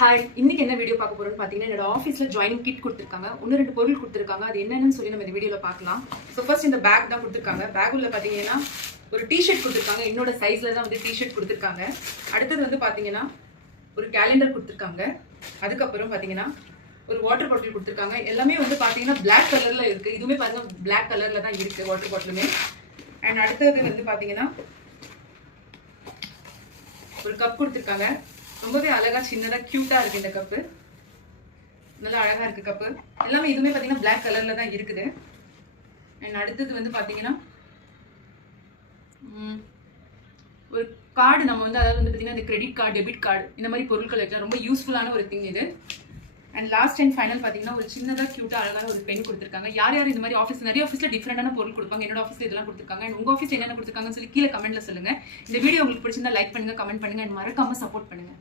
Hi, இன்னைக்கு என்ன video பார்க்க போறோம்னு பார்த்தீங்கன்னா என்னோட ஆஃபீஸில் ஜாயினிங் கிட் கொடுத்துருக்காங்க. ஒன்று ரெண்டு பொருள் கொடுத்துருக்காங்க. அது என்னென்னு சொல்லி நம்ம இந்த வீடியோவில் பார்க்கலாம். ஸோ ஃபர்ஸ்ட் இந்த பேக் தான் கொடுத்துருக்காங்க. பேக் உள்ள பார்த்தீங்கன்னா ஒரு டிஷர்ட் கொடுத்துருக்காங்க. என்னோட சைஸில் தான் வந்து டிஷர்ட் கொடுத்துருக்காங்க. அடுத்தது வந்து பார்த்தீங்கன்னா ஒரு கேலண்டர் கொடுத்துருக்காங்க. அதுக்கப்புறம் பார்த்தீங்கன்னா ஒரு வாட்டர் பாட்டில் கொடுத்துருக்காங்க. எல்லாமே வந்து பார்த்தீங்கன்னா பிளாக் கலரில் இருக்குது. இதுவுமே பாருங்கள் பிளாக் கலரில் தான் இருக்குது வாட்டர் பாட்டிலுமே. அண்ட் அடுத்தது வந்து பார்த்தீங்கன்னா ஒரு கப் கொடுத்துருக்காங்க. ரொம்பவே அழகா சின்னதா கியூட்டா இருக்கு இந்த கப்பு. நல்லா அழகா இருக்கு கப்பு. எல்லாமே இதுவுமே பார்த்தீங்கன்னா பிளாக் கலர்ல தான் இருக்குது. அண்ட் அடுத்தது வந்து பார்த்தீங்கன்னா ஒரு கார்டு நம்ம வந்து அதாவது வந்து பார்த்தீங்கன்னா இந்த கிரெடிட் கார்டு, டெபிட் கார்டு இந்த மாதிரி பொருட்கள் வைக்கலாம். ரொம்ப யூஸ்ஃபுல்லான ஒரு திங் இது. அண்ட் லாஸ்ட் அண்ட் ஃபைனல் பார்த்தீங்கன்னா ஒரு சின்னதாக கியூட்டாக அழகான ஒரு பென் கொடுத்துருக்காங்க. யார் யார் இந்த மாதிரி ஆஃபீஸ் நிறைய ஆஃபீஸில் டிஃப்ரெண்டான பொருள் கொடுப்பாங்க. என்னோட ஆஃபீஸில் இதெல்லாம் கொடுத்துருக்காங்க. அண்ட் உங்கள் ஆஃபீஸ் என்னென்ன கொடுத்துருக்காங்கன்னு சொல்லி கீழே கமெண்ட்ல சொல்லுங்க. இந்த வீடியோ உங்களுக்கு பிடிச்சிருந்தா லைக் பண்ணுங்க, கமெண்ட் பண்ணுங்க, அண்ட் மறக்காம சப்போர்ட் பண்ணுங்க.